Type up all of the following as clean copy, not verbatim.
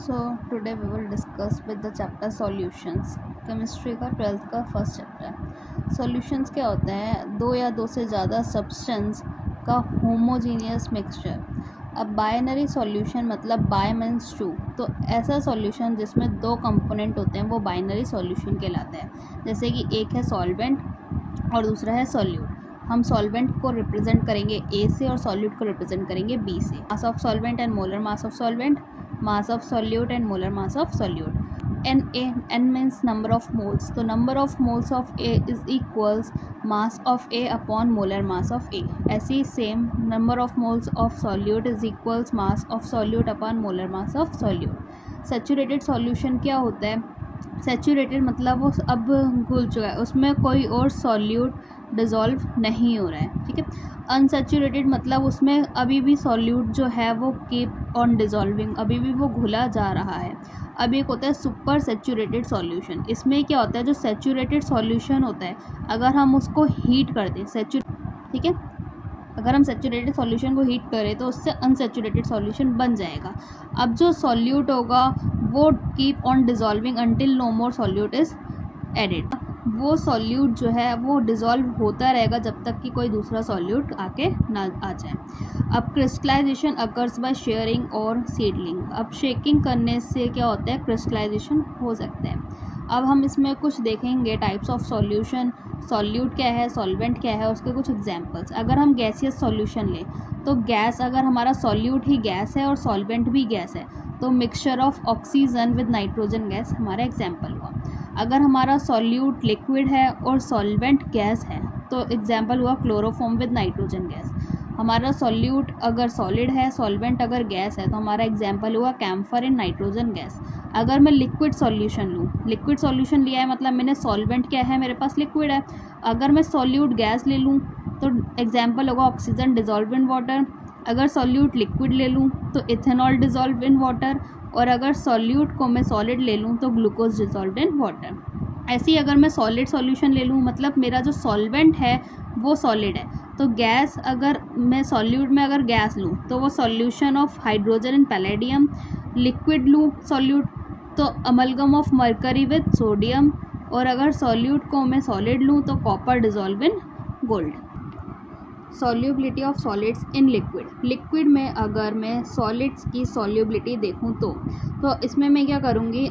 So today we will discuss with the chapter solutions. Chemistry का 12th का first chapter. Solutions क्या होते हैं? दो या दो से ज़्यादा सब्सटेंस का होमोजीनियस मिक्सचर। अब बाइनरी सॉल्यूशन मतलब बाय मीन्स टू, तो ऐसा सॉल्यूशन जिसमें दो कंपोनेंट होते हैं वो बाइनरी सॉल्यूशन कहलाता है। जैसे कि एक है सॉल्वेंट और दूसरा है सॉल्यूट। हम सॉल्वेंट को रिप्रेजेंट करेंगे ए से और सॉल्यूट को रिप्रेजेंट करेंगे बी से। Mass of solvent and molar mass of solvent, mass of solute and molar mass of solute. N means number of moles, so number of moles of A is equals mass of A upon molar mass of A. ऐसे ही same number of moles of solute is equals mass of solute upon molar mass of solute. Saturated solution क्या होता है? Saturated मतलब वो अब घुल चुका है, उसमें कोई और सॉल्यूट डिज़ोल्व नहीं हो रहा है, ठीक है। अनसैचुरेटेड मतलब उसमें अभी भी सॉल्यूट जो है वो कीप ऑन डिज़ोल्विंग, अभी भी वो घुला जा रहा है। अब एक होता है सुपर सैचुरेटेड सॉल्यूशन। इसमें क्या होता है, जो सैचुरेटेड सॉल्यूशन होता है अगर हम उसको हीट कर दें, ठीक है, अगर हम सैचुरेटेड सॉल्यूशन को हीट करें तो उससे अनसैचुरेटेड सॉल्यूशन बन जाएगा। अब जो सॉल्यूट होगा वो keep on dissolving until no more solute is added. वो सॉल्यूट जो है वो डिज़ोल्व होता रहेगा जब तक कि कोई दूसरा सॉल्यूट आके ना आ जाए। अब क्रिस्टलाइजेशन अकर्स बाय शेयरिंग और सीडलिंग। अब शेकिंग करने से क्या होता है, क्रिस्टलाइजेशन हो सकता है। अब हम इसमें कुछ देखेंगे टाइप्स ऑफ सॉल्यूशन, सॉल्यूट क्या है, सॉल्वेंट क्या है, उसके कुछ एग्जांपल्स। अगर हम गैसियस सॉल्यूशन लें तो गैस, अगर हमारा सॉल्यूट ही गैस है और सॉल्वेंट भी गैस है तो mixture of oxygen with nitrogen gas हमारा एग्जाम्पल हुआ। अगर हमारा सॉल्यूट लिक्विड है और सॉल्वेंट गैस है तो एग्जाम्पल हुआ क्लोरोफॉर्म विद नाइट्रोजन गैस। हमारा सॉल्यूट अगर सॉलिड है, सॉल्वेंट अगर गैस है तो हमारा एग्जाम्पल हुआ कैम्फर इन नाइट्रोजन गैस। अगर मैं लिक्विड सॉल्यूशन लूँ, लिक्विड सॉल्यूशन लिया है मतलब मैंने सॉल्वेंट क्या है, मेरे पास लिक्विड है। अगर मैं सॉल्यूट गैस ले लूँ तो एग्जाम्पल होगा ऑक्सीजन डिजॉल्व इन वाटर। अगर सॉल्यूट लिक्विड ले लूँ तो इथेनॉल डिजॉल्व इन वाटर, और अगर सॉल्यूट को मैं सॉलिड ले लूँ तो ग्लूकोज डिजॉल्व इन वाटर। ऐसे ही अगर मैं सॉलिड सॉल्यूशन ले लूँ मतलब मेरा जो सॉल्वेंट है वो सॉलिड है, तो गैस, अगर मैं सॉल्यूट में अगर गैस लूँ तो वो solution of hydrogen and palladium. Liquid लूँ सॉल्यूट तो amalgam of mercury with sodium, और अगर सॉल्यूट को मैं सॉलिड लूँ तो copper dissolve in gold. Solubility of solids in liquid. Liquid में अगर मैं सॉलिड्स की सॉल्युबिलिटी देखूं तो इसमें मैं क्या करूँगी,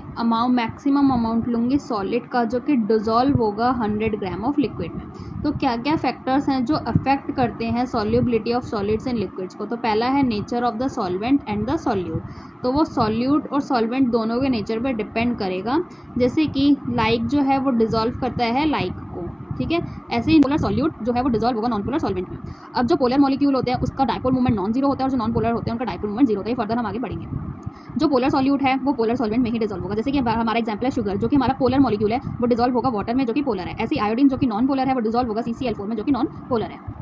मैक्सिमम अमाउंट लूँगी सॉलिड का जो कि डिज़ोल्व होगा 100 ग्राम ऑफ लिक्विड में। तो क्या क्या फैक्टर्स हैं जो अफेक्ट करते हैं solubility of solids in liquids को? तो पहला है nature of the solvent and the solute. तो वो सॉल्यूट और सॉल्वेंट दोनों के नेचर पर डिपेंड करेगा। जैसे कि लाइक जो है वो डिज़ोल्व करता है लाइक को, ठीक है। ऐसे ही पोलर सॉल्यूट जो है वो डिजॉल्व होगा नॉन पोलर सॉल्वेंट में। अब जो पोलर मॉलिक्यूल होते हैं उसका डायपोल मूवमेंट नॉन जीरो होता है और जो नॉन पोलर होते हैं उनका डायपोल मूवमेंट जीरो होता है। फर्दर हम आगे बढ़ेंगे। जो पोलर सॉल्यूट है वो पोलर सॉल्वेंट में ही डिजॉल्व होगा। जैसे कि हमारा एग्जांपल है शुगर, जो कि हमारा पोलर मॉलिक्यूल है वो डिजॉल्व होगा वाटर में जो कि पोलर है। ऐसे आयोडीन जो कि नॉन पोलर है वो डिजॉल्व होगा CCl4 में जो कि नॉन पोलर है।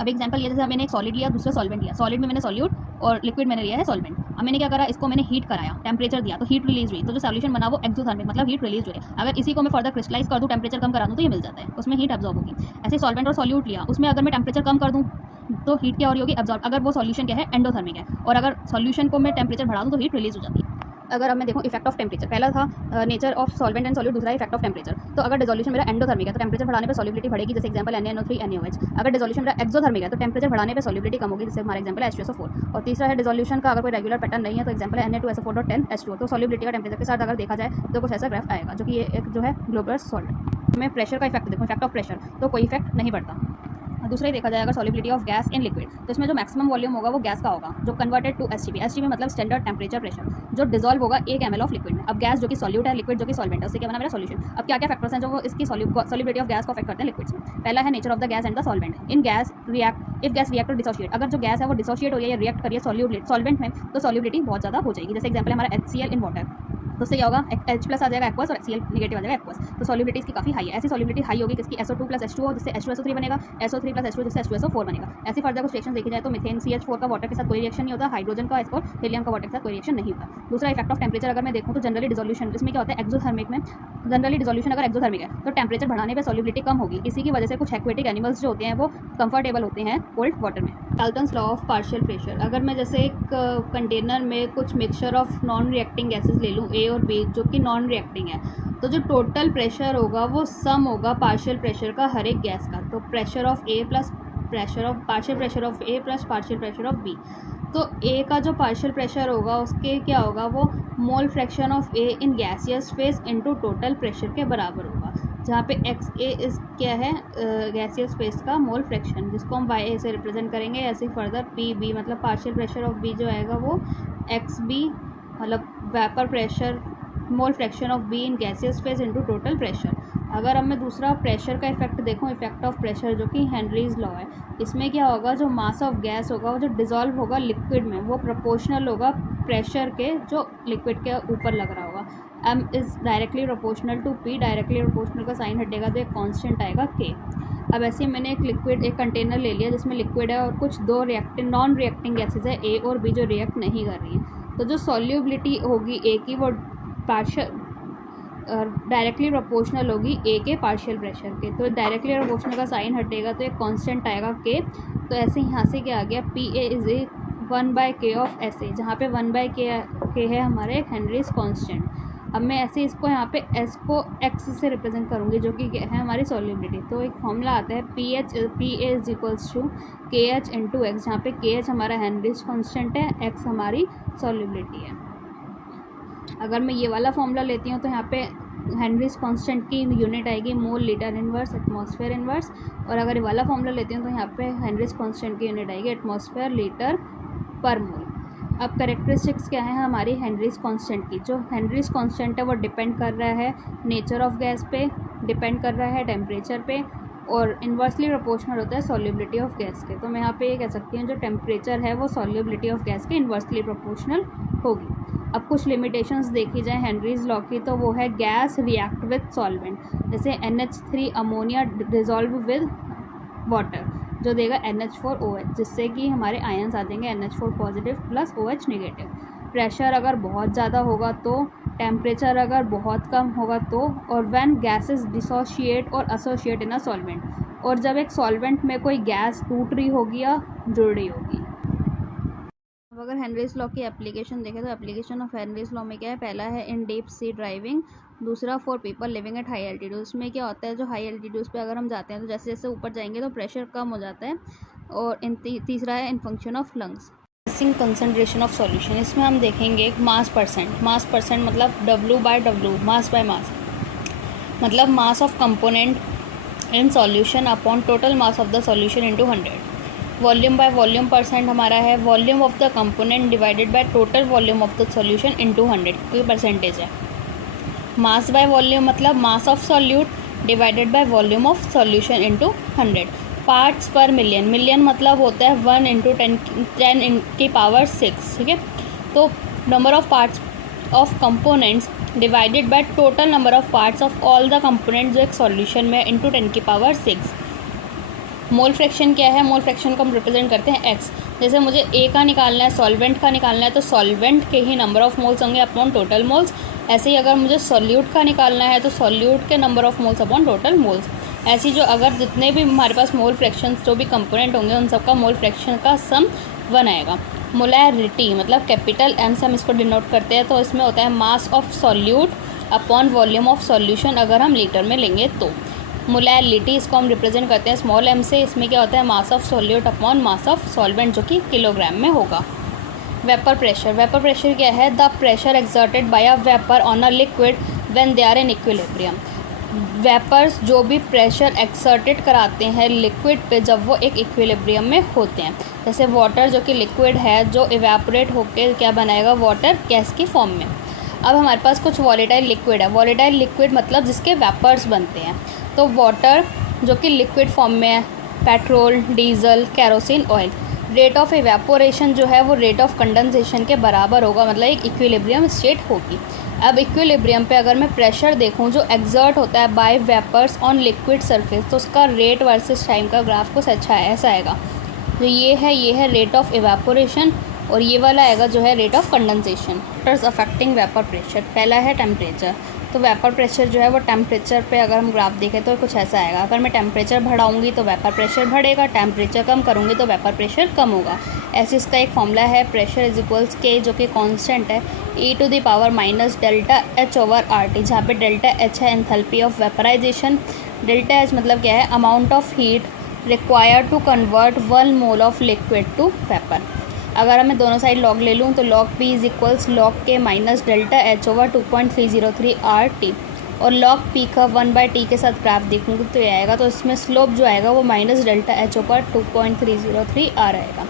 अब एग्जांपल ये, जैसे मैंने एक सॉलिड लिया, दूसरा सॉल्वेंट लिया। सॉलिड में मैंने सॉल्यूट और लिक्विड मैंने लिया है सॉल्वेंट। अब मैंने क्या करा, इसको मैंने हीट कराया, टेम्परेचर दिया तो हीट रिलीज हुई, तो जो सॉल्यूशन बना वो एक्सोथर्मिक मतलब हीट रिलीज हुई। अगर इसी को मैं फर्दर क्रिस्टलाइज कर दूँ, टेम्परेचर कम करा दूँ तो ये मिल जाता है, उसमें हीट अब्जॉर्ब होगी। ऐसे सॉल्वेंट और सॉल्यूट लिया, उसमें अगर मैं टेम्परेचर कम कर दूँ तो हीट क्या हो रही होगी, अब्जॉर्ब। अगर वो सॉल्यूशन क्या है, एंडोथर्मिक है, और अगर सॉल्यूशन को मैं टेम्परेचर बढ़ा दूँ तो हीट रिलीज हो जाती है। अगर अब मैं देखूँ इफेक्ट ऑफ टेम्परेचर, पहला था nature of solvent and solute, दूसरा इफेक्ट ऑफ टेम्परेचर। तो अगर डिसोल्यूशन मेरा एंडोथर्मिक है तो टेम्परेचर बढ़ाने पे सॉल्युबिलिटी बढ़ेगी, जैसे एग्जांपल NaNO3 NaOH। अगर डिसोल्यूशन मेरा एक्सोथर्मिक है तो टेम्परेचर बढ़ाने पे सॉल्युबिलिटी कम होगी, जैसे हमारा एग्जांपल है H2SO4। और तीसरा है डिसोल्यूशन का अगर कोई रेगुलर पैटर्न नहीं है तो एग्जांपल है Na2SO4.10H2O। तो सॉल्युबिलिटी का टेम्परेचर के साथ अगर देखा जाए तो कुछ ऐसा ग्राफ आएगा, जो कि ये एक जो है ग्लोबुलर सॉल्ट में प्रेशर का इफेक्ट देखो, इफेक्ट ऑफ प्रेशर, तो कोई इफेक्ट नहीं पड़ता। दूसरा ही देखा जाएगा solubility of gas in liquid, तो इसमें जो मैक्सिमम वॉल्यूम होगा वो गैस का होगा, जो कन्वर्टेड टू STP। STP मतलब स्टैंडर्ड टेम्परेचर प्रेशर, जो डिजॉल्व होगा 1 ml ऑफ लिक्विड में। अब गैस जो कि सॉल्यूट है, लिक्विड जो कि सॉल्वेंट है, उससे क्या बना मेरा सॉल्यूशन। अब क्या क्या फैक्टर्स हैं जो वो इसकी सॉल्युबिलिटी ऑफ गैस को अफेक्ट करते हैं लिक्विड्स में? पहला है nature of the gas and the solvent. In gas react, if gas react to dissociate, अगर जो गैस है वो डिसोशिएट हो रही है या रिएक्ट करिए सॉल्वेंट में तो सॉल्युबिलिटी बहुत ज़्यादा हो जाएगी। जैसे एग्जांपल हमारा HCl इन वाटर, तो उससे क्या होगा, H+ आ जाएगा एक्वस और Cl नेगेटिव आ जाएगा एक्वस। तो सॉल्युबिलिटी इसकी काफी हाई है। ऐसी सॉल्युबिलिटी हाई होगी किसकी, SO2 + H2O, जिससे H2SO3 बनेगा, SO3 + H2 जिससे H2SO4 बनेगा। ऐसी फर्दर कुछ रिएक्शन देखी जाए तो मीथेन CH4 का वाटर के साथ कोई रिएक्शन नहीं होता, हाइड्रोजन का और हीलियम का वाटर के साथ कोई रिएक्शन नहीं होता। दूसरा इफेक्ट ऑफ टेम्परेचर अगर मैं देखूँ तो जनरली डिसोल्यूशन, जिसमें क्या होता है एक्सोथर्मिक में, जनरली डिसोल्यूशन अगर एक्सोथर्मिक है तो टेम्परेचर बढ़ाने पर सॉल्युबिलिटी कम होगी। इसी की वजह से कुछ एक्वेटिक एनिमल्स जो होते हैं वो कंफर्टेबल होते हैं कोल्ड वाटर में। Dalton's law of partial pressure. अगर मैं जैसे एक कंटेनर में कुछ mixture of non reacting gases ले लूँ ए और बी जो कि नॉन रिएक्टिंग है, तो जो टोटल प्रेशर होगा वो सम होगा पार्शियल प्रेशर का हर एक गैस का। तो pressure of A plus partial pressure of A plus partial pressure of B. तो ए का जो पार्शियल प्रेशर होगा उसके क्या होगा, वो mole fraction of A in gaseous phase into total pressure के बराबर होगा, जहाँ पे एक्स ए इस क्या है गैसियस फेज का मोल फ्रैक्शन, जिसको हम वाई ए से रिप्रेजेंट करेंगे। ऐसे फर्दर पी बी मतलब पार्शियल प्रेशर ऑफ बी जो आएगा वो एक्स बी मतलब vapour pressure mole fraction of be in gaseous phase into total pressure. अगर अब मैं दूसरा प्रेशर का इफेक्ट देखूँ, इफेक्ट ऑफ प्रेशर जो कि हेनरीज लॉ है, इसमें क्या होगा, जो मास ऑफ गैस होगा वो जो डिज़ोल्व होगा लिक्विड में वो प्रोपोर्शनल होगा प्रेशर के जो लिक्विड के ऊपर लग रहा होगा। m is directly proportional to p, directly proportional का साइन हटेगा तो एक कांस्टेंट आएगा k। अब ऐसे ही मैंने एक कंटेनर ले लिया जिसमें लिक्विड है और कुछ दो नॉन रिएक्टिंग गैसेज है a और b जो रिएक्ट नहीं कर रही हैं। तो जो सॉल्युबिलिटी होगी a की वो पार्शियल डायरेक्टली प्रोपोर्शनल होगी ए के पार्शियल प्रेशर के। तो डायरेक्टली प्रोपोर्शनल का साइन हटेगा तो एक कांस्टेंट आएगा के। तो ऐसे यहाँ से क्या आ गया, P A is a 1/k of S A, जहाँ पे 1/k है हमारे हेनरीज कांस्टेंट। अब मैं ऐसे इसको यहाँ पे एस को एक्स से रिप्रेजेंट करूँगी जो कि है हमारी सॉल्युबिलिटी। तो एक फॉर्मूला आता है P A is equals to K H into X, जहाँ पे के एच हमारा हेनरीज कांस्टेंट है, एक्स हमारी सॉल्युबिलिटी है। अगर मैं ये वाला फॉर्मूला लेती हूँ तो यहाँ पे हेनरीज कांस्टेंट की यूनिट आएगी mole litre inverse atmosphere inverse, और अगर ये वाला फॉर्मूला लेती हूँ तो यहाँ पे हेनरीज कांस्टेंट की यूनिट आएगी एटमॉस्फेयर लीटर पर मोल। अब कैरेक्टरिस्टिक्स क्या है हमारी हेनरीज कांस्टेंट की। जो हेनरीज कांस्टेंट है वो डिपेंड कर रहा है नेचर ऑफ गैस पे, डिपेंड कर रहा है टेम्परेचर पे, और इन्वर्सली प्रोपोर्शनल होता है सॉल्युबिलिटी ऑफ गैस के। तो मैं यहाँ पे ये कह सकती हूँ जो टेम्परेचर है वो सॉल्युबिलिटी ऑफ गैस के इन्वर्सली प्रोपोर्शनल होगी। अब कुछ लिमिटेशंस देखी जाए हेनरीज लॉ की, तो वो है गैस रिएक्ट विद सॉल्वेंट, जैसे NH3 ammonia dissolve with water जो देगा NH4OH, जिससे कि हमारे आयंस आ जाएंगे NH4 positive plus OH negative. Pressure अगर बहुत ज़्यादा होगा तो, टेम्परेचर अगर बहुत कम होगा तो, और व्हेन गैसेस डिसोशिएट और एसोशिएट इन अ सॉल्वेंट, और जब एक सॉल्वेंट में कोई गैस टूट रही होगी या जुड़ रही होगी। अब अगर हेनरीज लॉ की एप्लीकेशन देखें तो एप्लीकेशन ऑफ हेनरीज लॉ में क्या है, पहला है इन डीप सी ड्राइविंग, दूसरा for people living at high altitude. उसमें क्या होता है, जो हाई एल्टीट्यूड्स पे अगर हम जाते हैं तो जैसे जैसे ऊपर जाएंगे तो प्रेशर कम हो जाता है। और तीसरा है in function of lungs concentration of solution. इसमें हम देखेंगे मास परसेंट मतलब W/W, मास बाय मास, मतलब mass of component in solution upon total mass of the solution into 100। Volume by volume percent हमारा है volume of the component divided by total volume of the solution into 100 की percentage है। Mass by volume मतलब mass of solute divided by volume of solution into 100। Parts पर million, million मतलब होता है 1 × 10 की पावर 6, ठीक है। तो number of parts of components divided by total number of parts of all the components जो एक सॉल्यूशन में इंटू 10 की पावर 6। मोल फ्रैक्शन क्या है, मोल फ्रैक्शन को हम रिप्रेजेंट करते हैं एक्स। जैसे मुझे ए का निकालना है, सॉल्वेंट का निकालना है, तो सॉल्वेंट के ही नंबर ऑफ मोल्स होंगे अपॉन टोटल मोल्स। ऐसे ही अगर मुझे सॉल्यूट का निकालना है तो सॉल्यूट के number of moles upon total moles. ऐसी जो अगर जितने भी हमारे पास मोल फ्रैक्शंस जो भी कंपोनेंट होंगे उन सबका मोल फ्रैक्शन का सम 1 आएगा। मोलैरिटी मतलब कैपिटल M से हम इसको डिनोट करते हैं, तो इसमें होता है mass of solute upon volume of solution अगर हम लीटर में लेंगे तो। मोलैरिटी इसको हम रिप्रेजेंट करते हैं स्मॉल m से, इसमें क्या होता है mass of solute upon mass of solvent जो कि किलोग्राम में होगा। वेपर प्रेशर, वेपर प्रेशर क्या है, the pressure exerted by a vapour on a liquid when they are in equilibrium. Vapours जो भी प्रेशर एक्सर्टेड कराते हैं लिक्विड पे जब वो एक इक्विलिब्रियम में होते हैं, जैसे वाटर जो कि लिक्विड है जो इवेपोरेट होकर क्या बनाएगा, वाटर गैस की फॉर्म में। अब हमारे पास कुछ वॉलेटाइल लिक्विड है, वॉलेटाइल लिक्विड मतलब जिसके वेपर्स बनते हैं, तो वाटर जो कि लिक्विड फॉर्म में है, petrol, diesel, kerosene, oil. Rate of evaporation जो है वो रेट ऑफ कंडेंसेशन के बराबर होगा, मतलब एक इक्विलिब्रियम स्टेट होगी। अब इक्विलिब्रियम पे अगर मैं प्रेशर देखूं जो एक्सर्ट होता है by vapours on liquid surface, तो उसका रेट वर्सेस टाइम का ग्राफ कुछ अच्छा है, ऐसा आएगा। तो ये है रेट ऑफ इवेपोरेशन, और ये वाला आएगा जो है rate of condensation. Factors affecting vapour pressure, पहला है टेम्परेचर। तो वेपर प्रेशर जो है वो टेम्परेचर पे अगर हम ग्राफ देखें तो कुछ ऐसा आएगा। अगर मैं टेम्परेचर बढ़ाऊंगी तो वेपर प्रेशर बढ़ेगा, टेम्परेचर कम करूंगी तो वेपर प्रेशर कम होगा। ऐसे इसका एक फॉर्मूला है, प्रेशर इज इक्वल्स के, जो कि कांस्टेंट है, e⁻ delta H over R T, जहाँ पे डेल्टा एच है enthalpy of vaporisation, delta H मतलब क्या है, amount of heat required to convert 1 mole of liquid to vapour. अगर मैं दोनों साइड लॉग ले लूँ तो log P is equals log K minus delta H over 2.303 R T, और लॉग पी का 1/t के साथ ग्राफ देखूँगी तो ये आएगा। तो इसमें स्लोप जो आएगा वो minus delta H over 2.303 R आएगा।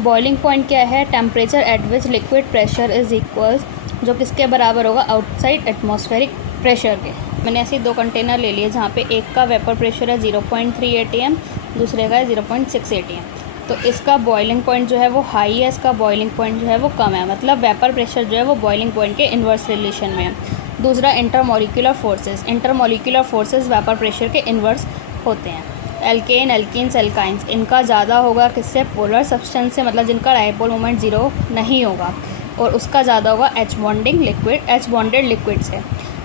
बॉइलिंग पॉइंट क्या है, temperature at which liquid pressure is equals, जो किसके बराबर होगा, आउटसाइड एटमॉस्फेरिक प्रेशर के। मैंने ऐसे 2 कंटेनर ले लिए जहाँ पे एक का वेपर प्रेशर है 0.3 atm, दूसरे का है 0.6 atm। तो इसका बॉइलिंग पॉइंट जो है वो हाई है, इसका बॉइलिंग पॉइंट जो है वो कम है, मतलब वेपर प्रेशर जो है वो बॉइलिंग पॉइंट के इन्वर्स रिलेशन में है। दूसरा intermolecular forces, intermolecular forces vapour pressure के इन्वर्स होते हैं। एल्केन, एल्कीन्स, एल्काइंस, इनका ज़्यादा होगा किससे, पोलर सब्सटेंस से, मतलब जिनका डायपोल मोमेंट 0 नहीं होगा, और उसका ज़्यादा होगा एच बॉन्डेड लिक्विड से।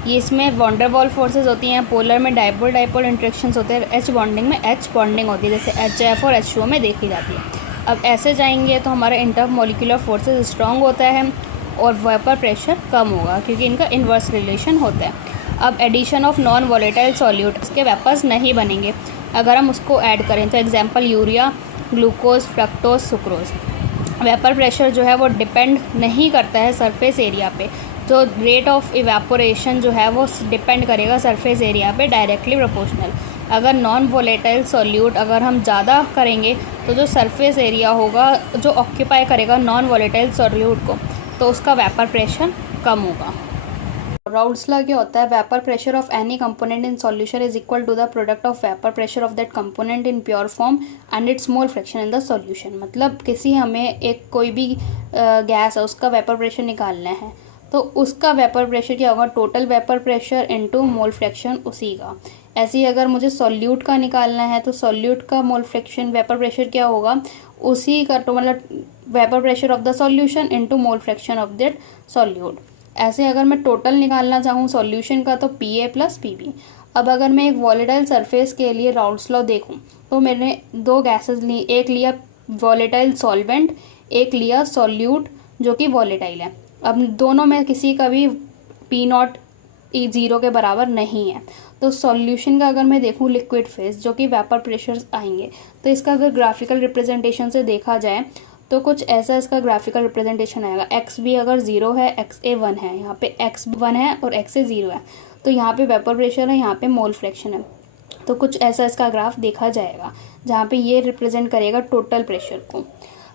ये इसमें वॉन्डरवॉल फोर्सेस होती हैं, पोलर में डायपोल इंट्रैक्शंस होते हैं, एच बॉन्डिंग में एच बॉन्डिंग होती है, जैसे HF और H2O में देखी जाती है। अब ऐसे जाएंगे तो हमारा इंटरमोलिकुलर फोर्सेस स्ट्रॉन्ग होता है और वेपर प्रेशर कम होगा, क्योंकि इनका इन्वर्स रिलेशन होता है। अब addition of non volatile solute, इसके वेपर्स नहीं बनेंगे अगर हम उसको ऐड करें। तो example urea, glucose, fructose, sucrose. Vapour pressure जो है वो डिपेंड नहीं करता है सरफेस एरिया पे, जो रेट ऑफ इवेपोरेशन जो है वो डिपेंड करेगा सरफेस एरिया पे, डायरेक्टली प्रोपोर्शनल। अगर नॉन वोलेटाइल सॉल्यूट अगर हम ज़्यादा करेंगे तो जो सरफेस एरिया होगा जो ऑक्यूपाई करेगा नॉन वोलेटाइल सॉल्यूट को, तो उसका वेपर प्रेशर कम होगा। राउल्ट्स लॉ क्या होता है, vapour pressure of any component in solution is equal to the product of vapour pressure of that component in pure form and its mole fraction in the solution. मतलब किसी हमें एक कोई भी गैस है उसका वेपर प्रेशर निकालना है, तो उसका वेपर प्रेशर क्या होगा, total vapour pressure into mole fraction उसी का। ऐसे ही अगर मुझे सॉल्यूट का निकालना है तो सॉल्यूट का मोल फ्रैक्शन वेपर प्रेशर क्या होगा, उसी का तो मतलब vapour pressure of the solution into mole fraction of that solute. ऐसे अगर मैं टोटल निकालना चाहूँ सॉल्यूशन का तो PA + PB। अब अगर मैं एक वॉलेटाइल सरफेस के लिए राउल्ट्स लॉ देखूँ तो मैंने 2 गैसेस ली, एक लिया वॉलेटाइल सॉल्वेंट, एक लिया सॉल्यूट जो कि वॉलेटाइल है। अब दोनों में किसी का भी P0 0 के बराबर नहीं है। तो सॉल्यूशन का अगर मैं देखूँ लिक्विड फेज जो कि वेपर प्रेशर आएंगे, तो इसका अगर ग्राफिकल रिप्रेजेंटेशन से देखा जाए तो कुछ ऐसा इसका ग्राफिकल रिप्रेजेंटेशन आएगा। एक्स भी अगर 0 है, XA 1 है, यहाँ पे X 1 है और XA 0 है, तो यहाँ पे वेपर प्रेशर है, यहाँ पे मोल फ्रैक्शन है। तो कुछ ऐसा इसका ग्राफ देखा जाएगा जहाँ पे ये रिप्रेजेंट करेगा टोटल प्रेशर को।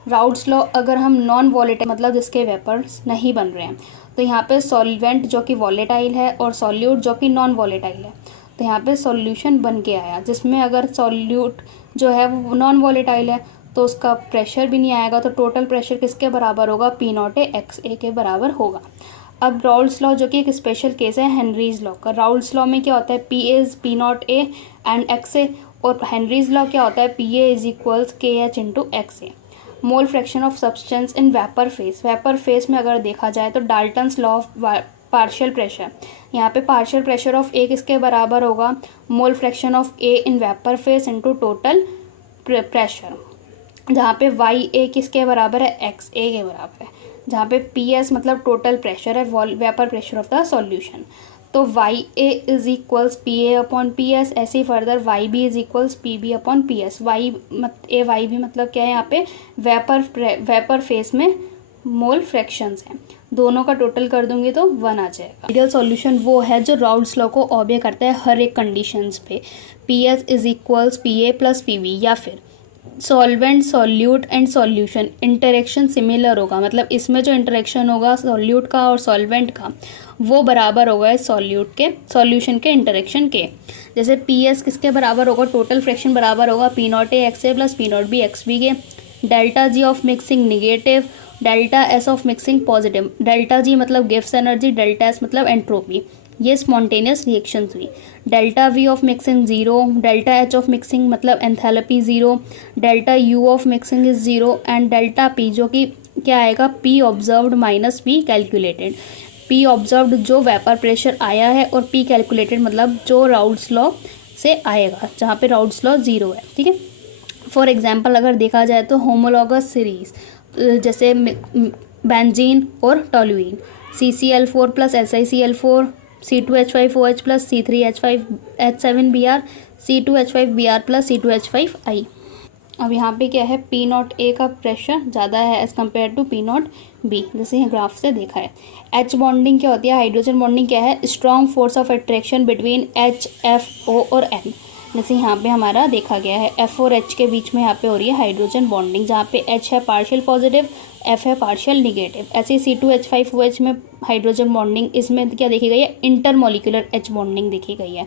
राउल्ट्स लॉ अगर हम नॉन वॉलेटाइल मतलब जिसके वेपर्स नहीं बन रहे हैं, तो यहाँ पे सॉल्वेंट जो कि वॉलेटाइल है और सॉल्यूट जो कि नॉन वॉलेटाइल है, तो यहाँ पे सॉल्यूशन बन के आया जिसमें अगर सॉल्यूट जो है वो नॉन वॉलेटाइल है तो उसका प्रेशर भी नहीं आएगा, तो टोटल प्रेशर किसके बराबर होगा, P0 XA के बराबर होगा। अब राउल्ट्स लॉ जो कि एक स्पेशल केस है हेनरीज लॉ का। राउल्ट्स लॉ में क्या होता है, P is P0A and XA, और हेनरीज लॉ क्या होता है, PA = KH × XA। Mole fraction of substance in vapour face, vapour face में अगर देखा जाए तो Dalton's law of partial pressure, यहाँ पे पार्शियल प्रेशर ऑफ A किसके बराबर होगा, mole fraction of A in vapour face into total pressure, जहाँ पे YA किसके बराबर है, XA के बराबर है, जहाँ पे PS मतलब टोटल प्रेशर है, vapour pressure of the solution. तो YA = PA/PS, ऐसे ही फर्दर YB = PB/PS। YB मतलब क्या है, यहाँ पे वेपर फेस में मोल फ्रैक्शंस हैं, दोनों का टोटल कर दूंगी तो 1 आ जाएगा। आइडियल सॉल्यूशन वो है जो राउल्ट्स लॉ को ओबे करता है हर एक कंडीशंस पे। PS = PA + PB, या फिर solvent, solute and solution interaction similar होगा, मतलब इसमें जो इंटरेक्शन होगा सॉल्यूट का और सॉल्वेंट का वो बराबर होगा सॉल्यूट के सॉल्यूशन के इंटरेक्शन के। जैसे PS किसके बराबर होगा, टोटल फ्रैक्शन बराबर होगा P0A XA + P0B XB के। Delta G of mixing negative, delta S of mixing positive. Delta G मतलब गिव्स एनर्जी, डेल्टा S मतलब एंट्रोपी। ये स्पॉन्टेनियस रिएक्शंस हुई। Delta V of mixing 0, delta H of mixing मतलब enthalpy 0, delta U of mixing is 0 and delta P जो कि क्या आएगा, P observed - P calculated. P observed जो वेपर प्रेशर आया है, और P कैलकुलेटेड मतलब जो राउल्ट्स लॉ से आएगा, जहाँ पे राउल्ट्स लॉ 0 है, ठीक है। फॉर एग्जांपल अगर देखा जाए तो होमोलॉगस सीरीज जैसे बेंजीन और toluene, CCl4 plus SiCl4, C2H5OH plus C3H5H7Br, C2H5Br plus C2H5I। अब यहाँ पे क्या है, P0A का प्रेशर ज़्यादा है एज़ कम्पेयर टू P0B, जैसे यहाँ ग्राफ से देखा है। H बॉन्डिंग क्या होती है, हाइड्रोजन बॉन्डिंग क्या है, strong force of attraction between H, F, O और N। जैसे यहाँ पे हमारा देखा गया है F और H के बीच में यहाँ पे हो रही है हाइड्रोजन बॉन्डिंग, जहाँ पे H है पार्शियल पॉजिटिव, F है पार्शियल निगेटिव। ऐसे C2H5OH में हाइड्रोजन बॉन्डिंग, इसमें क्या देखी गई है, इंटरमोलिकुलर H बॉन्डिंग देखी गई है,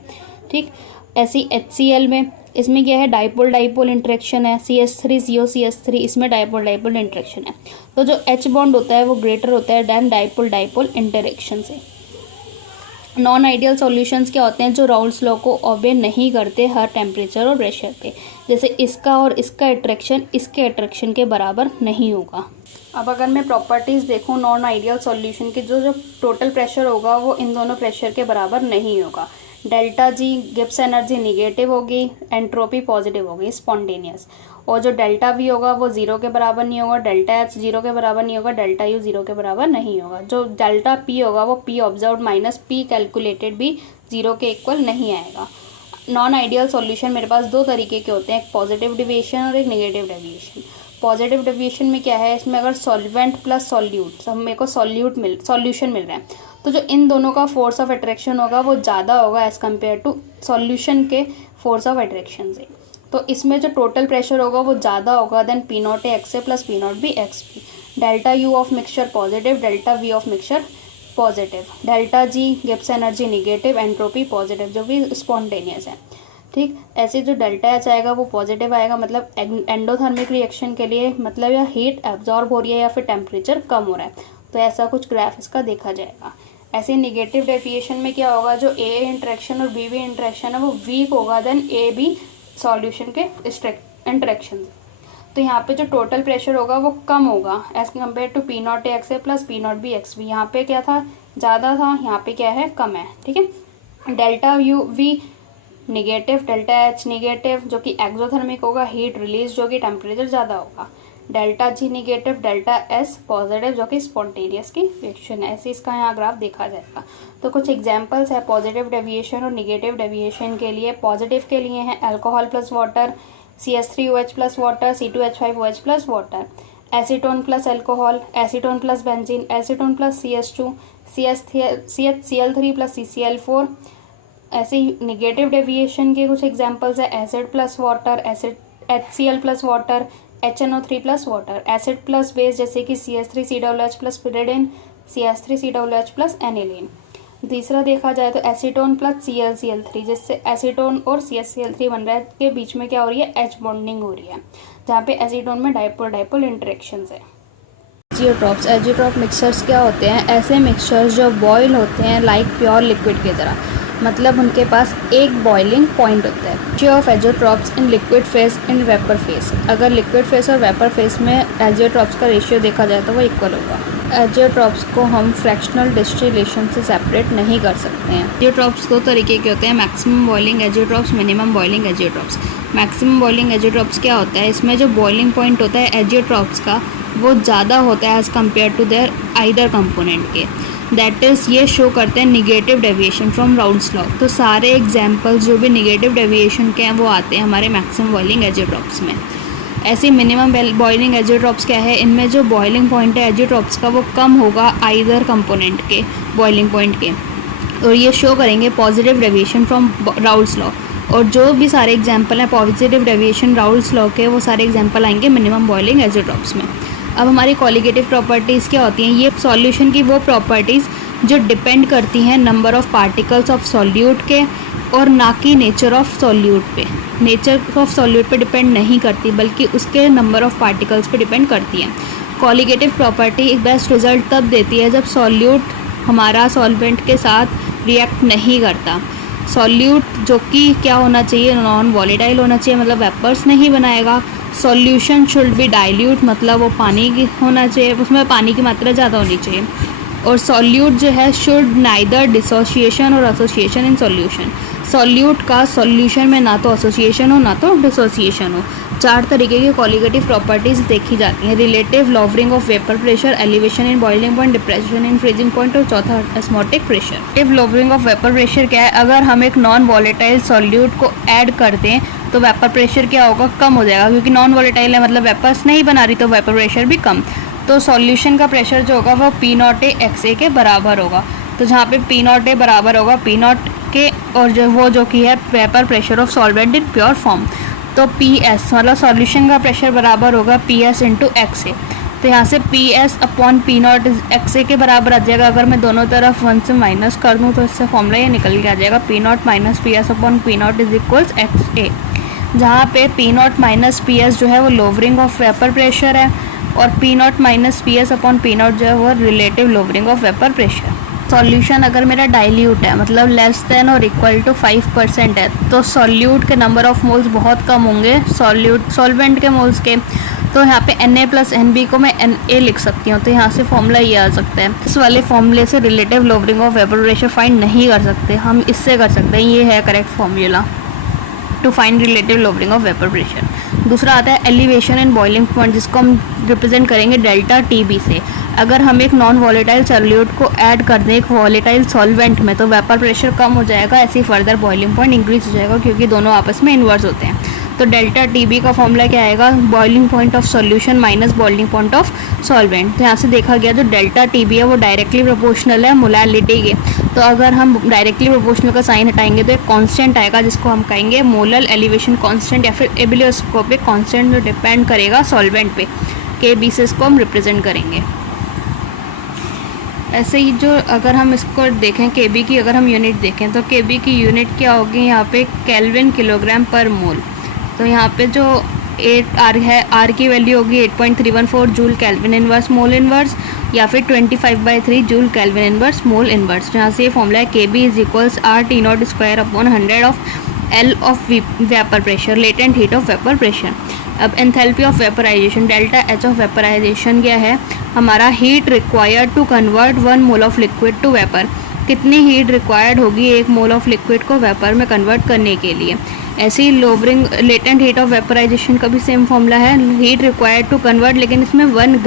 ठीक। ऐसी HCl में, इसमें क्या है, डाइपोल डाइपोल इंटरेक्शन है, CH3CO CH3, इसमें डाइपोल डाइपोल इंटरेक्शन है। तो जो H बॉन्ड होता है वो ग्रेटर होता है दैन डाइपोल डाइपोल इंटरेक्शन से। नॉन आइडियल सॉल्यूशंस क्या होते हैं, जो राउल्ट्स लॉ को ओबे नहीं करते हर टेम्परेचर और प्रेशर पे, जैसे इसका और इसका अट्रैक्शन इसके अट्रैक्शन के बराबर नहीं होगा। अब अगर मैं प्रॉपर्टीज़ देखूँ नॉन आइडियल सॉल्यूशन की, जो टोटल प्रेशर होगा वो इन दोनों प्रेशर के बराबर नहीं होगा। Delta G Gibbs energy negative होगी, एंट्रोपी पॉजिटिव होगी स्पॉन्टेनियस, और जो डेल्टा वी होगा वो 0 के बराबर नहीं होगा, डेल्टा एच 0 के बराबर नहीं होगा, डेल्टा यू 0 के बराबर नहीं होगा। जो डेल्टा पी होगा वो P observe minus P calculated भी 0 के इक्वल नहीं आएगा। नॉन आइडियल सॉल्यूशन मेरे पास दो तरीके के होते हैं, एक पॉजिटिव डेविएशन और एक नेगेटिव डेविएशन। पॉजिटिव डेविएशन में क्या है, इसमें अगर सॉल्वेंट प्लस सॉल्यूट, सब मेरे को सॉल्यूशन मिल रहा है, तो जो इन दोनों का फोर्स ऑफ अट्रैक्शन होगा वो ज़्यादा होगा एज़ कम्पेयर टू सॉल्यूशन के फोर्स ऑफ अट्रैक्शन से। तो इसमें जो टोटल प्रेशर होगा वो ज़्यादा होगा than P0A XA plus P0B XB। Delta U of mixture positive, delta V of mixture positive, delta G Gibbs energy negative, entropy positive जो भी स्पॉन्टेनियस है, ठीक। ऐसे जो डेल्टा एच आएगा वो पॉजिटिव आएगा, मतलब एंडोथर्मिक रिएक्शन के लिए, मतलब या हीट एब्जॉर्ब हो रही है या फिर टेम्परेचर कम हो रहा है, तो ऐसा कुछ ग्राफ इसका देखा जाएगा। ऐसे निगेटिव डेविएशन में क्या होगा, जो ए इंट्रैक्शन और बी इंट्रैक्शन है वो वीक होगा देन ए बी सॉल्यूशन के इंट्रैक्शन। तो यहाँ पे जो टोटल प्रेशर होगा वो कम होगा as compare to P0A XA plus P0B XB। यहाँ पे क्या था, ज़्यादा था, यहाँ पे क्या है, कम है, ठीक है। Delta U V negative, delta H negative जो कि एक्सोथर्मिक होगा, हीट रिलीज जो कि टेम्परेचर ज़्यादा होगा, delta G negative, delta S positive जो कि स्पॉन्टेनियस की रिएक्शन है। ऐसे इसका यहाँ ग्राफ देखा जाएगा। तो कुछ एग्जांपल्स है पॉजिटिव डेविएशन और नेगेटिव डेविएशन के लिए। पॉजिटिव के लिए है alcohol plus water, CH3OH plus water, C2H5OH plus water, acetone plus alcohol, acetone plus benzene, acetone plus CH2, CHCl3 plus CCl4। ऐसे ही निगेटिव डेविएशन के कुछ एग्जांपल्स है acid plus water, acid HCl plus water, HNO3 plus water, acid plus base जैसे कि CH3COOH plus pyridine, CH3COOH plus aniline. तीसरा देखा जाए तो एसीटोन प्लस ClCl3, जिससे एसीटोन और CHCl3 बन रहा है, के बीच में क्या हो रही है, H बॉन्डिंग हो रही है, जहाँ पे एसीटोन में डाइपोल डाइपोल इंटरेक्शंस है। एजियोट्रॉप्स, एजियोट्रॉप मिक्सचर्स क्या होते हैं, ऐसे मिक्सचर्स जो बॉयल होते हैं लाइक प्योर लिक्विड की तरह, मतलब उनके पास एक बॉइलिंग पॉइंट होता है। Ratio of azeotropes in liquid face in vapour face, अगर लिक्विड फेस और वेपर फेस में एजियोट्रॉप्स का रेशियो देखा जाए तो वो इक्वल होगा। एजियोट्रॉप्स को हम फ्रैक्शनल डिस्टिलेशन से सेपरेट नहीं कर सकते हैं। एजियोट्रॉप्स दो तरीके के होते हैं, maximum boiling azeotropes, minimum boiling azeotropes. Maximum boiling azeotropes क्या होता है, इसमें जो बॉइलिंग पॉइंट होता है एजियोट्रॉप्स का वो ज़्यादा होता है as compare to their either component के, दैट इज़ ये शो करते हैं negative deviation from Raoult's law. तो सारे एग्जांपल्स जो भी निगेटिव डेविएशन के हैं वो आते हैं हमारे मैक्सिमम बॉइलिंग एजियोट्रॉप्स में। ऐसे मिनिमम बॉइलिंग एजियोट्रॉप्स क्या है, इनमें जो बॉइलिंग पॉइंट है एजियोट्रॉप्स का वो कम होगा आइदर कंपोनेंट के बॉइलिंग पॉइंट के, और ये शो करेंगे positive deviation from Raoult's law. और जो भी सारे एग्जांपल हैं पॉजिटिव डेविएशन राउल्ट्स लॉ के, वो सारे एग्जांपल आएंगे मिनिमम बॉइलिंग एजियोट्रॉप्स में। अब हमारी क्वालिटेटिव प्रॉपर्टीज़ क्या होती हैं, ये सॉल्यूशन की वो प्रॉपर्टीज़ जो डिपेंड करती हैं number of particles of solute के, और ना कि नेचर ऑफ सॉल्यूट पे। नेचर ऑफ सॉल्यूट पे डिपेंड नहीं करती बल्कि उसके नंबर ऑफ पार्टिकल्स पे डिपेंड करती हैं। क्वालिटेटिव प्रॉपर्टी एक बेस्ट रिजल्ट तब देती है जब सॉल्यूट हमारा सॉल्वेंट के साथ रिएक्ट नहीं करता। सॉल्यूट जो कि क्या होना चाहिए, नॉन वॉलेटाइल होना चाहिए, मतलब वेपर्स नहीं बनाएगा। सॉल्यूशन शुड बी डाइल्यूट, मतलब वो पानी की होना चाहिए, उसमें पानी की मात्रा ज़्यादा होनी चाहिए। और सॉल्यूट जो है शुड नाइदर डिसोसिएशन और एसोसिएशन इन सॉल्यूशन। सॉल्यूट का सॉल्यूशन में ना तो एसोसिएशन हो ना तो डिसोसिएशन हो। 4 तरीके की कॉलिगेटिव प्रॉपर्टीज देखी जाती हैं, relative lowering of vapour pressure, elevation in boiling point, depression in freezing point और चौथा osmotic pressure. Relative lowering of vapour pressure क्या है? अगर हम एक नॉन वॉलेटाइल सॉल्यूट को ऐड कर दें तो वेपर प्रेशर क्या होगा? कम हो जाएगा, क्योंकि नॉन वॉलेटाइल है मतलब वेपर्स नहीं बना रही तो वेपर प्रेशर भी कम। तो सॉल्यूशन का प्रेशर जो होगा वो P0A XA के बराबर होगा। तो जहाँ पे P0A बराबर होगा P0 के और जो कि है vapour pressure of solvent in pure form, तो PS मतलब सॉल्यूशन का प्रेशर बराबर होगा PS इंटू XA। तो यहाँ से PS अपॉन P0 XA के बराबर आ जाएगा। अगर मैं दोनों तरफ 1 से माइनस कर दूँ तो इससे फॉर्मूला ये निकल के आ जाएगा P0 minus PS upon P0 is equals XA, जहाँ पे P0 माइनस PS जो है वो लोवरिंग ऑफ वेपर प्रेशर है और P0 minus PS upon P0 जो है वो relative lowering of vapour pressure. Solution अगर मेरा डाइल्यूट है मतलब लेस देन और इक्वल टू 5% है तो सॉल्यूट के नंबर ऑफ मोल्स बहुत कम होंगे सॉल्वेंट के मोल्स के। तो यहाँ पे Na प्लस NB को मैं Na लिख सकती हूँ। तो यहाँ से फॉर्मूला ये आ सकता है। इस वाले फॉर्मूले से relative lowering of vapour pressure find नहीं कर सकते, हम इससे कर सकते हैं। ये है correct formula to find relative lowering of vapour pressure. दूसरा आता है एलिवेशन एंड बॉइलिंग पॉइंट, जिसको हम रिप्रेजेंट करेंगे डेल्टा TB से। अगर हम एक नॉन वॉलेटाइल सॉल्यूट को ऐड कर दें एक वॉलेटाइल सॉल्वेंट में तो वेपर प्रेशर कम हो जाएगा, ऐसे ही फर्दर बॉइलिंग पॉइंट इंक्रीज हो जाएगा क्योंकि दोनों आपस में इन्वर्स होते हैं। तो डेल्टा TB का फॉर्मूला क्या आएगा? Boiling point of solution minus boiling point of solvent. तो यहाँ से देखा गया जो डेल्टा TB है वो डायरेक्टली प्रोपोर्शनल है मोलैलिटी के। तो अगर हम डायरेक्टली प्रोपोर्शनल का साइन हटाएंगे तो एक कांस्टेंट आएगा जिसको हम कहेंगे मोलर एलिवेशन कांस्टेंट या फिर एबिलियोस्कोपिक कांस्टेंट, जो डिपेंड करेगा सॉल्वेंट पे के बेसिस को हम रिप्रेजेंट करेंगे। ऐसे ही जो अगर हम इसको देखें KB की अगर हम यूनिट देखें तो KB की यूनिट क्या होगी यहाँ पे? केल्विन किलोग्राम पर मोल। तो यहाँ पे जो 8R है, R की वैल्यू होगी 8.314 joule kelvin inverse mole inverse या फिर 25/3 joule kelvin inverse mole inverse. जहाँ से ये फॉर्मूला है KB is equals RT0 square upon 100 of L of vapour pressure, latent heat of vapour pressure. अब enthalpy of vaporisation, delta H of vaporisation क्या है? हमारा heat required to convert 1 mole of liquid to vapour. कितनी heat required होगी 1 mole of liquid को vapour में convert करने के लिए। ऐसे ही lowering latent heat of vaporisation का भी सेम फॉर्मूला है, हीट रिक्वायर्ड टू कन्वर्ट, लेकिन इसमें 1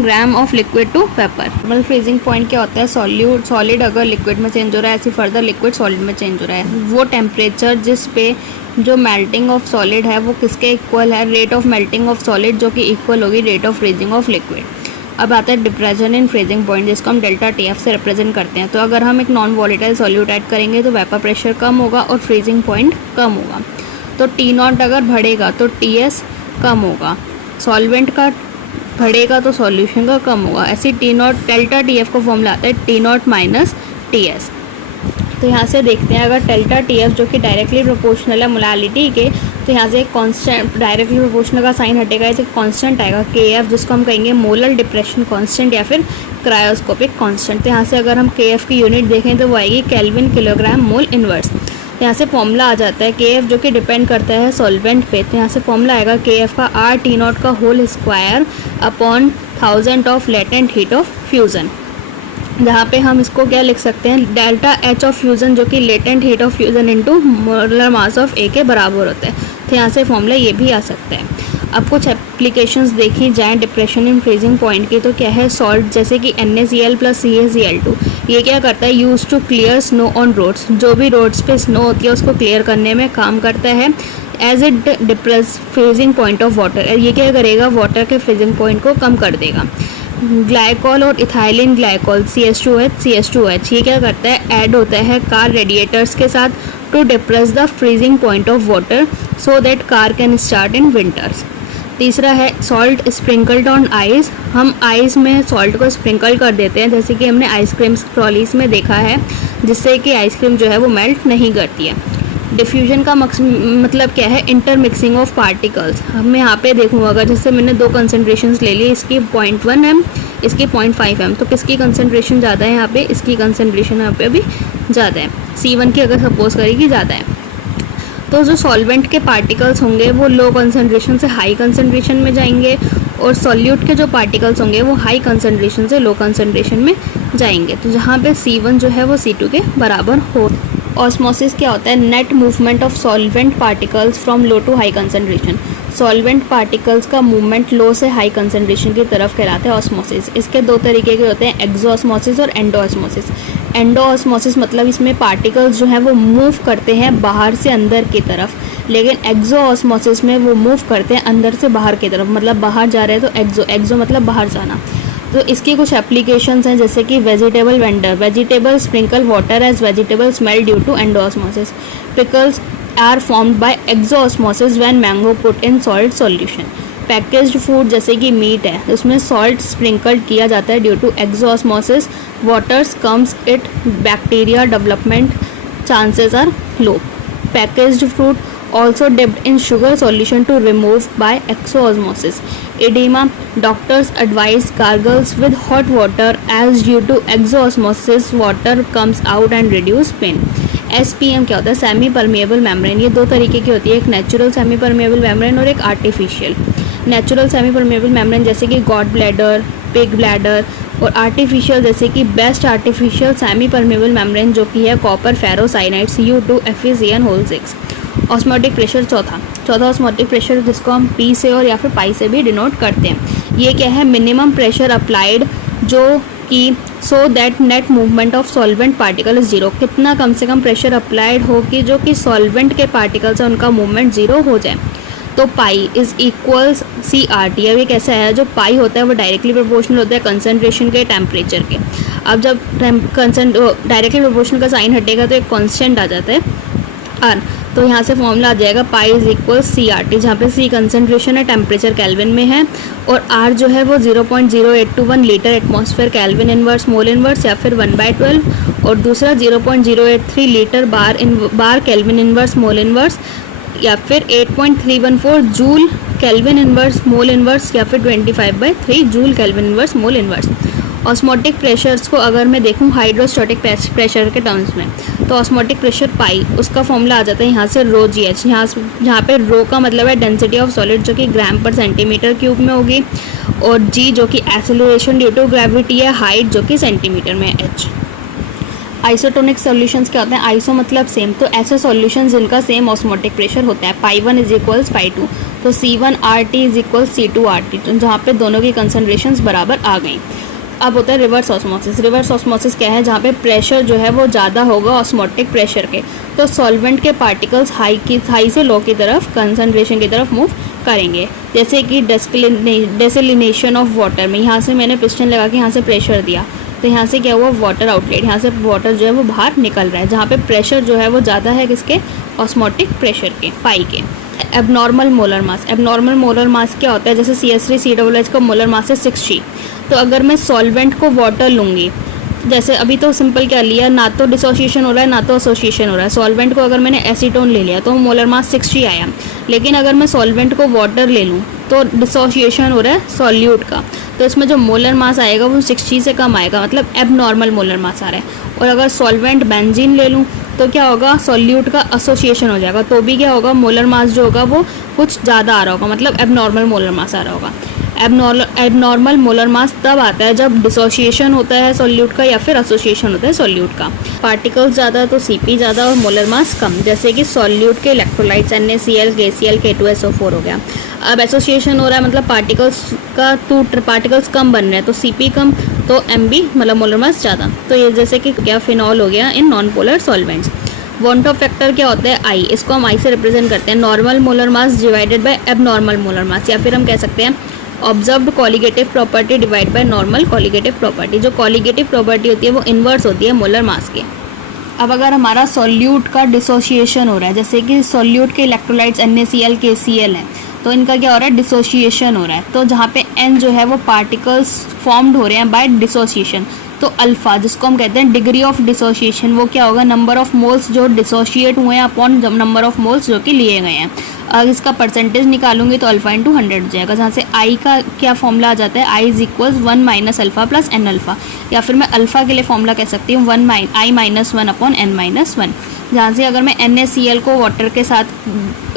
gram of liquid to vapour. Normal freezing point क्या होता है? सॉलिड अगर लिक्विड में चेंज हो रहा है ऐसे फर्दर लिक्विड सॉलिड में चेंज हो रहा है, वो टेम्परेचर जिस पे जो मेल्टिंग ऑफ सॉलिड है वो किसके इक्वल है? Rate of melting of solid, जो कि इक्वल होगी rate of freezing of liquid. अब आता है डिप्रेशन इन फ्रीजिंग पॉइंट, जिसको हम डेल्टा TF से रिप्रेजेंट करते हैं। तो अगर हम एक नॉन वॉलेटाइल सॉल्यूट ऐड करेंगे तो वेपर प्रेशर कम होगा और फ्रीजिंग पॉइंट कम होगा। तो T0 अगर बढ़ेगा तो TS कम होगा, सॉल्वेंट का बढ़ेगा तो सॉल्यूशन का कम होगा। ऐसे T0 डेल्टा TF का फॉर्मूला आता है T0 माइनस TS। तो यहाँ से देखते हैं अगर डेल्टा TF जो कि डायरेक्टली प्रोपोर्शनल है मोलैलिटी के, तो यहाँ से एक कांस्टेंट डायरेक्टली प्रोपोर्शनल का साइन हटेगा, ऐसे कांस्टेंट आएगा KF, जिसको हम कहेंगे मोलर डिप्रेशन कांस्टेंट या फिर क्रायोस्कोपिक कांस्टेंट। तो यहाँ से अगर हम KF की यूनिट देखें तो वो आएगी केल्विन किलोग्राम मोल इनवर्स। तो यहाँ से फॉर्मूला आ जाता है KF जो कि डिपेंड करता है सॉल्वेंट पे। तो यहाँ से फॉर्मूला आएगा KF का RT0 का whole square upon 1000 of latent heat of fusion, जहाँ पे हम इसको क्या लिख सकते हैं? डेल्टा H ऑफ फ्यूज़न जो कि latent heat of fusion into molar mass of A के बराबर होता है। तो यहाँ से फॉर्मूला ये भी आ सकता है। अब कुछ एप्लीकेशंस देखी जाएँ डिप्रेशन इन फ्रीजिंग पॉइंट की, तो क्या है? सॉल्ट जैसे कि NaCl प्लस CaCl2, ये क्या करता है? Use to clear snow on roads, जो भी रोड्स पे स्नो होती है उसको क्लियर करने में काम करता है। As it depress freezing point of water, ये क्या करेगा? वाटर के फ्रीजिंग पॉइंट को कम कर देगा। ग्लाइकॉल और इथाइलिन ग्लाइकॉल CH2OH, ये क्या करता है? ऐड होता है कार रेडिएटर्स के साथ to depress the freezing point of water so that car can start in winters. तीसरा है सॉल्ट स्प्रिंकल्ड ऑन आइस, हम आइस में सॉल्ट को स्प्रिंकल कर देते हैं, जैसे कि हमने आइसक्रीम ट्रॉलीज में देखा है, जिससे कि आइसक्रीम जो है वो मेल्ट नहीं करती है। डिफ्यूजन का मतलब क्या है? Intermixing of particles. अब मैं यहाँ पे देखूँगा अगर जैसे मैंने 2 कंसनट्रेशंस ले ली, इसकी 0.1 m, इसकी 0.5 m, तो किसकी कंसनट्रेशन ज़्यादा है यहाँ पे? इसकी कंसनट्रेशन यहाँ पे अभी ज़्यादा है, C1 की अगर सपोज करेगी ज़्यादा है। तो जो सॉल्वेंट के पार्टिकल्स होंगे वो लो कंसनट्रेशन से हाई कंसनट्रेशन में जाएंगे और सॉल्यूट के जो पार्टिकल्स होंगे वो हाई कंसनट्रेशन से लो कंसनट्रेशन में जाएंगे, तो जहाँ पे C1 जो है वो C2 के बराबर हो। ऑस्मोसिस क्या होता है? Net movement of solvent particles from low to high concentration. Solvent particles का मूवमेंट लो से हाई कंसनट्रेशन की तरफ कहलाता है ऑस्मोसिस। इसके दो तरीके के होते हैं, एक्सोऑस्मोसिस और एंडोऑस्मोसिस। एंडोऑस्मोसिस मतलब इसमें पार्टिकल्स जो हैं वो मूव करते हैं बाहर से अंदर की तरफ, लेकिन एक्सोऑस्मोसिस में वो मूव करते हैं अंदर से बाहर की तरफ, मतलब बाहर जा रहे हैं तो एक्सो मतलब बाहर जाना। तो इसकी कुछ एप्लीकेशंस हैं, जैसे कि vegetable vendor, vegetable sprinkle water as vegetable smell due to endosmosis. Pickles are formed by exosmosis when mango put in salt solution. Packaged food जैसे कि मीट है, उसमें सॉल्ट स्प्रिंकल्ड किया जाता है due to exosmosis. Waters comes it bacteria development chances are low. Packaged fruit also dipped in sugar solution to remove by exosmosis. Edema, doctors advise gargles with hot water as due to exosmosis water comes out and reduce pain. SPM क्या होता है? Semi permeable membrane. ये दो तरीके की होती है, एक नेचुरल सेमी परमिएबल मेम्ब्रेन और एक artificial. Natural semi permeable membrane जैसे कि गॉड ब्लैडर, पिग ब्लैडर, और आर्टिफिशियल जैसे कि best artificial semi permeable membrane जो कि है कॉपर फेरोसाइनाइड्स U2FeCN6। ऑस्मोटिक प्रेशर चौथा ऑस्मोटिक प्रेशर जिसको हम P से और या फिर पाई से भी डिनोट करते हैं। ये क्या है? मिनिमम प्रेशर अप्लाइड जो कि so that net movement of solvent particle is zero. कितना कम से कम प्रेशर अप्लाइड हो कि जो कि सॉल्वेंट के पार्टिकल्स हैं उनका मूवमेंट जीरो हो जाए। तो पाई इज इक्वल्स CRT। अब ये कैसा है? जो पाई होता है वो डायरेक्टली प्रोपोर्शनल होता है कंसनट्रेशन के टेम्परेचर के। अब जब डायरेक्टली प्रोपोर्शनल का साइन हटेगा तो एक कॉन्स्टेंट आ जाता है R, तो यहाँ से फॉर्मूला आ जाएगा पाई इज इक्वल CRT, जहाँ पे C कंसनट्रेशन है, टेम्परेचर केल्विन में है, और R जो है वो 0.0821 litre atmosphere kelvin inverse mole inverse या फिर 1/12, और दूसरा 0.083 लीटर बार केल्विन इनवर्स मोल इनवर्स या फिर 8.314 joule kelvin inverse mole inverse या फिर 25/3 joule kelvin inverse mole inverse. Osmotic pressures को अगर मैं देखूं हाइड्रोस्टैटिक प्रेशर के टर्म्स में, तो ऑस्मोटिक प्रेशर पाई, उसका फॉर्मूला आ जाता है यहाँ से रो GH, जहाँ पे रो का मतलब है डेंसिटी ऑफ सॉलिड जो कि ग्राम पर सेंटीमीटर क्यूब में होगी, और G जो कि एक्सेलरेशन ड्यू टू ग्रेविटी है, हाइट जो कि सेंटीमीटर में H। आइसोटोनिक सॉल्यूशंस क्या होते हैं? आइसो मतलब सेम, तो ऐसे सॉल्यूशंस जिनका सेम ऑस्मोटिक प्रेशर होता है। पाई 1 इज इक्वल्स पाई 2, तो C1RT इज इक्वल C2RT, जहाँ पे दोनों की कंसनट्रेशंस बराबर आ गई। अब होता है रिवर्स ऑस्मोसिस। रिवर्स ऑस्मोसिस क्या है? जहाँ पे प्रेशर जो है वो ज़्यादा होगा ऑस्मोटिक प्रेशर के, तो सॉल्वेंट के पार्टिकल्स हाई से लो की तरफ कंसनट्रेशन की तरफ मूव करेंगे। जैसे कि डेसिलिनेशन ऑफ वाटर में, यहाँ से मैंने पिस्टन लगा के यहाँ से प्रेशर दिया, तो यहाँ से क्या हुआ? वाटर आउटलेट, यहाँ से वाटर जो है वो बाहर निकल रहा है, जहाँ पे प्रेशर जो है वो ज़्यादा है किसके? ऑस्मोटिक प्रेशर के, पाई के। Abnormal molar mass. Abnormal molar mass क्या होता है? जैसे CH3COOH का मोलर मास है 6G, तो अगर मैं सॉल्वेंट को वाटर लूँगी, जैसे अभी तो सिंपल क्या लिया, ना तो डिसोसिएशन हो रहा है ना तो एसोसिएशन हो रहा है। सॉल्वेंट को अगर मैंने एसीटोन ले लिया तो मोलर मास 6G आया, लेकिन अगर मैं सॉल्वेंट को वाटर ले लूँ तो डिसोसिएशन हो रहा है सॉल्यूट का, तो इसमें जो मोलर मास आएगा वो 6G से कम आएगा, मतलब एबनॉर्मल मोलर मास आ रहा है। और अगर सॉल्वेंट बेंजीन ले लूँ तो क्या होगा? सॉल्यूट का एसोसिएशन हो जाएगा, तो भी क्या होगा? मोलर मास जो होगा वो कुछ ज़्यादा आ रहा होगा, मतलब एबनॉर्मल मोलर मास आ रहा होगा। एबनॉर्मल मोलर मास तब आता है जब डिसोसिएशन होता है सॉल्यूट का या फिर एसोसिएशन होता है सॉल्यूट का। पार्टिकल्स ज़्यादा तो CP ज़्यादा और मोलर मास कम, जैसे कि सॉल्यूट के इलेक्ट्रोलाइट्स NaCl, KCl, K2SO4 हो गया। अब एसोसिएशन हो रहा है मतलब पार्टिकल्स कम बन रहे हैं, तो CP कम तो MB मतलब मोलर मास ज़्यादा। तो ये जैसे कि क्या फिनॉल हो गया in non polar solvents. Van't Hoff factor क्या होता है? I, इसको हम I से रिप्रेजेंट करते हैं, normal molar mass divided by abnormal molar mass, या फिर हम कह सकते हैं observed colligative property divide by normal colligative property. जो कॉलिगेटिव प्रॉपर्टी होती है वो इन्वर्स होती है मोलर मास के। अब अगर हमारा सॉल्यूट का डिसोसिएशन हो रहा है, जैसे कि सॉल्यूट के इलेक्ट्रोलाइट्स NaCl, KCl हैं, तो इनका क्या हो रहा है? डिसोसिएशन हो रहा है, तो जहाँ पे N जो है वो पार्टिकल्स फॉर्म्ड हो रहे हैं बाय डिसोसिएशन, तो अल्फ़ा जिसको हम कहते हैं डिग्री ऑफ डिसोसिएशन, वो क्या होगा? नंबर ऑफ मोल्स जो डिसोशिएट हुए हैं अपॉन नंबर ऑफ मोल्स जो कि लिए गए हैं। अगर इसका परसेंटेज निकालूंगी तो अल्फ़ा इंटू 100 हो जाएगा, जहाँ से I का क्या फॉर्मूला आ जाता है? I is equals 1 minus alpha plus N alpha, या फिर मैं अल्फ़ा के लिए फॉर्मूला कह सकती हूँ I minus 1 upon N minus 1, जहाँ से अगर मैं NaCl को वाटर के साथ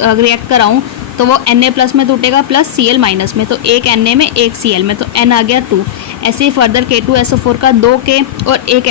रिएक्ट कराऊँ तो वो Na प्लस में टूटेगा प्लस Cl माइनस में, तो एक Na में एक Cl में, तो N आ गया 2। ऐसे ही फर्दर K2SO4 का 2K और एक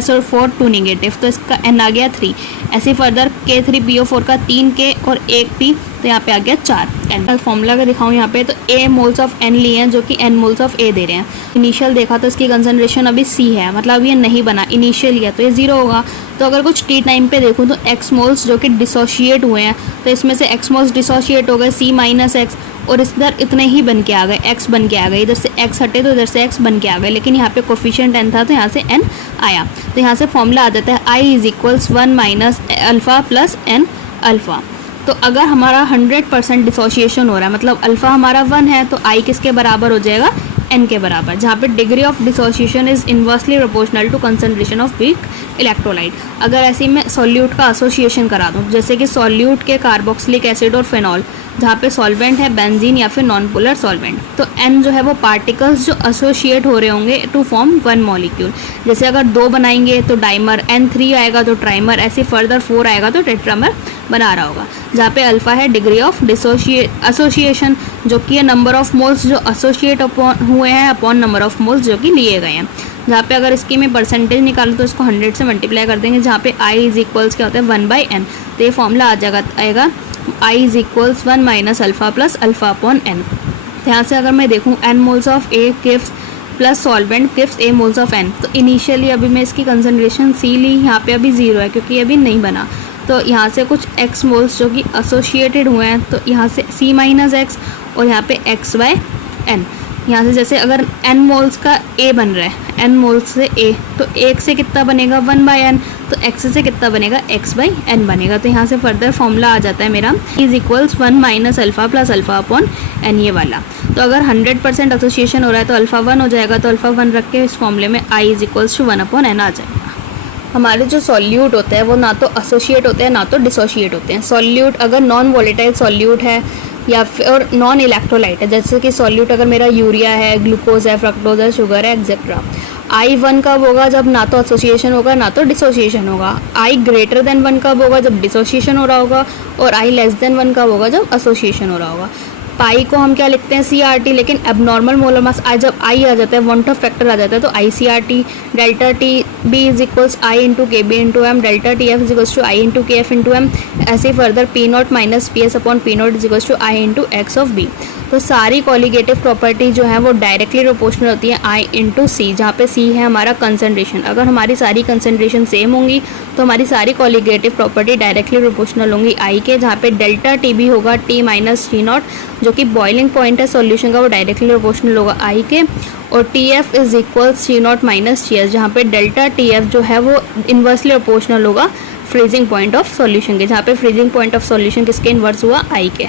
SO4 2 निगेटिव, तो इसका N आ गया 3। ऐसे ही फर्दर K3PO4 का 3K और एक P, तो यहाँ पे आ गया 4 N। फॉर्मूला अगर दिखाऊँ यहाँ पे, तो A मोल्स ऑफ N लिए हैं जो कि N मोल्स ऑफ A दे रहे हैं। इनिशियल देखा तो इसकी कंसनट्रेशन अभी C है, मतलब ये नहीं बना, इनिशियल है तो ये 0 होगा। तो अगर कुछ T टाइम पे देखूँ तो X मोल्स जो कि डिसोशिएट हुए हैं, तो इसमें से X मोल्स डिसोशिएट हो गए C माइनस एक्स, और इधर इतने ही बन के आ गए, X बन के आ गए, इधर से X हटे तो इधर से X बन के आ गए, लेकिन यहाँ पे कोफिशिएंट N था तो यहाँ से N आया। तो यहाँ से फॉर्मूला आ जाता है I is equals 1 minus alpha plus N alpha. तो अगर हमारा 100% डिसोशिएशन हो रहा है, मतलब अल्फ़ा हमारा 1 है, तो I किसके बराबर हो जाएगा, N के बराबर, जहाँ पे degree of dissociation is inversely proportional to concentration of weak electrolyte. अगर ऐसे ही मैं सॉल्यूट का एसोसिएशन करा दूँ, जैसे कि सॉल्यूट के कार्बोक्सिलिक एसिड और फेनॉल, जहाँ पे सॉल्वेंट है बेंजीन या फिर नॉन पोलर सॉल्वेंट, तो N जो है वो पार्टिकल्स जो एसोसिएट हो रहे होंगे टू फॉर्म 1 मॉलिक्यूल। जैसे अगर 2 बनाएंगे तो डाइमर, N3 आएगा तो ट्राइमर, ऐसे फर्दर 4 आएगा तो टेट्रामर बना रहा होगा। जहाँ पे अल्फ़ा है डिग्री ऑफ एसोसिएशन, जो कि नंबर ऑफ मोल्स जो एसोसिएट हुए हैं अपॉन नंबर ऑफ मोल्स जो कि लिए गए हैं। जहाँ पे अगर इसकी मैं परसेंटेज निकालूँ तो इसको 100 से मल्टीप्लाई कर देंगे, जहाँ पे I इज इक्वल्स क्या होता है 1/n। तो ये फॉर्मूला आएगा I is equals 1 minus alpha plus alpha upon n। यहाँ से अगर मैं देखूँ n moles of A gives plus solvent gives A moles of n। तो इनिशियली अभी मैं इसकी कंसनट्रेशन C ली, यहाँ पे अभी 0 है क्योंकि अभी नहीं बना। तो यहाँ से कुछ X मोल्स जो कि एसोसिएटेड हुए हैं, तो यहाँ से C माइनस एक्स और यहाँ पे X/n। यहाँ से जैसे अगर n मोल्स का A बन रहा है, n मोल्स से A, तो 1 से कितना बनेगा 1/n, तो x से कितना बनेगा x/n बनेगा। तो यहाँ से फर्दर फॉर्मूला आ जाता है मेरा is equals 1 minus alpha plus alpha upon n, ये वाला। तो अगर 100% एसोसिएशन हो रहा है तो अल्फ़ा 1 हो जाएगा, तो अल्फ़ा 1 रख के इस फॉर्मूले में I is equals to 1 upon n आ जाएगा। हमारे जो सॉल्यूट होते हैं वो ना तो एसोसिएट होते हैं ना तो डिसोशिएट होते हैं। सॉल्यूट अगर नॉन वॉलेटाइल सॉल्यूट है या फिर नॉन इलेक्ट्रोलाइट है, जैसे कि सॉल्यूट अगर मेरा यूरिया है, ग्लूकोज है, फ्रक्टोज है, शुगर है, एक्सेट्रा, I1 कब होगा, जब ना तो एसोसिएशन होगा ना तो डिसोशिएशन होगा। I ग्रेटर देन 1 कब होगा, जब डिसोशिएशन हो रहा होगा, और I लेस देन 1 कब होगा, जब एसोसिएशन हो रहा होगा। पाई को हम क्या लिखते हैं CRT, लेकिन एबनॉर्मल मोलर मास जब I आ जाता है, वांट ऑफ फैक्टर आ जाता है, तो ICRT, delta T B is equals I into KB into M, delta TF is equals to I into KF into M, ऐसे further P0 minus PS upon P0 is equals to I into X of B। तो सारी colligative property जो है वो directly proportional होती है I into C, जहाँ पे C है हमारा कंसनट्रेशन। अगर हमारी सारी कंसनट्रेशन सेम होंगी तो हमारी सारी कॉलिगेटिव प्रॉपर्टी डायरेक्टली प्रोपोर्शनल होंगी I के, जहाँ पे डेल्टा TB होगा T माइनस T0, जो कि बॉइलिंग पॉइंट है सॉल्यूशन का, वो डायरेक्टली प्रोपोर्शनल होगा I के, और TF is equals T0 minus TS, जहाँ पे डेल्टा TF जो है वो इन्वर्सली प्रोपोर्शनल होगा फ्रीजिंग पॉइंट ऑफ सॉल्यूशन के, जहाँ पे फ्रीजिंग पॉइंट ऑफ सॉल्यूशन किसके इन्वर्स हुआ I के।